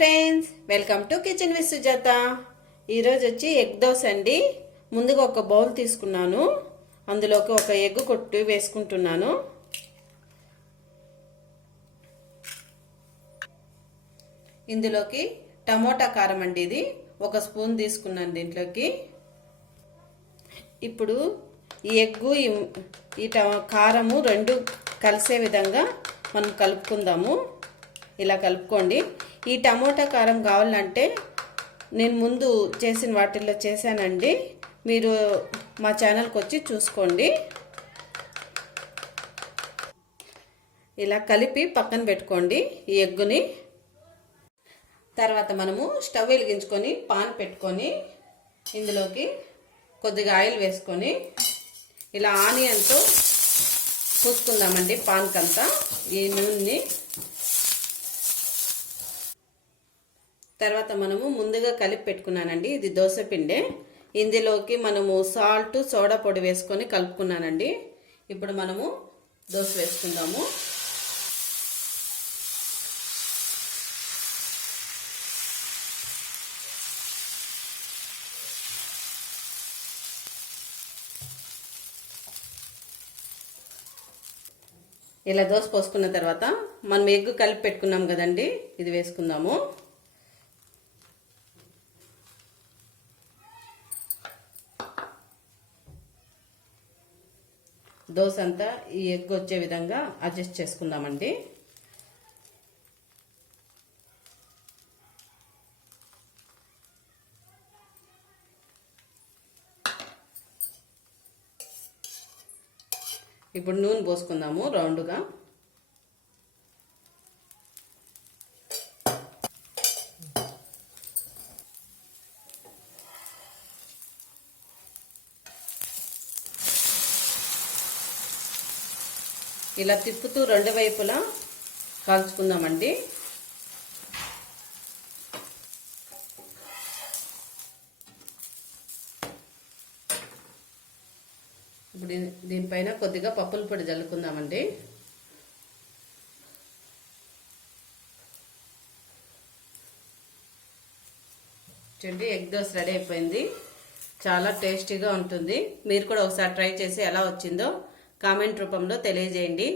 Friends, welcome to kitchen with Sujatha. ఈరోజు వచ్చి egg dosa అండి. ముందుగా ఒక బౌల్ తీసుకున్నాను, అందులోకి ఒక ఎగ్ కొట్టి వేసుకుంటున్నాను. ఇందులోకి టమోటా కారం అండి, ఇది ఒక స్పూన్ తీసుకున్నాను దీంట్లోకి. ఇప్పుడు ఈ ఎగ్గు ఈ కారము రెండు కలిసే విధంగా మనం కలుపుకుందాము. ఇలా కలుపుకోండి. ఈ టమోటా కారం కావాలంటే నేను ముందు చేసిన వాటిల్లో చేశానండి, మీరు మా ఛానల్కి వచ్చి చూసుకోండి. ఇలా కలిపి పక్కన పెట్టుకోండి ఈ ఎగ్గుని. తర్వాత మనము స్టవ్ వెలిగించుకొని పాన్ పెట్టుకొని ఇందులోకి కొద్దిగా ఆయిల్ వేసుకొని ఇలా ఆనియన్తో పూసుకుందామండి పాన్కంతా ఈ నూనెని. తర్వాత మనము ముందుగా కలిపి పెట్టుకున్నానండి, ఇది దోశ పిండి. ఇందులోకి మనము సాల్ట్ సోడా పొడి వేసుకొని కలుపుకున్నానండి. ఇప్పుడు మనము దోశ వేసుకుందాము. ఇలా దోశ పోసుకున్న తర్వాత మనం ఎగ్ కలిపి పెట్టుకున్నాం కదండి, ఇది వేసుకుందాము. దోశ అంతా ఈ ఎగ్ వచ్చే విధంగా అడ్జస్ట్ చేసుకుందామండి. ఇప్పుడు నూనె పోసుకుందాము రౌండ్గా. ఇలా తిప్పుతూ రెండు వైపులా కాల్చుకుందామండి. ఇప్పుడు దీనిపైన కొద్దిగా పప్పుల పొడి జల్లుకుందామండి. చూడండి, ఎగ్ దోశ రెడీ అయిపోయింది. చాలా టేస్టీగా ఉంటుంది. మీరు కూడా ఒకసారి ట్రై చేసి ఎలా వచ్చిందో కామెంట్ రూపంలో తెలియజేయండి.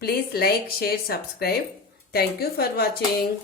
Please like, share, subscribe. Thank you for watching.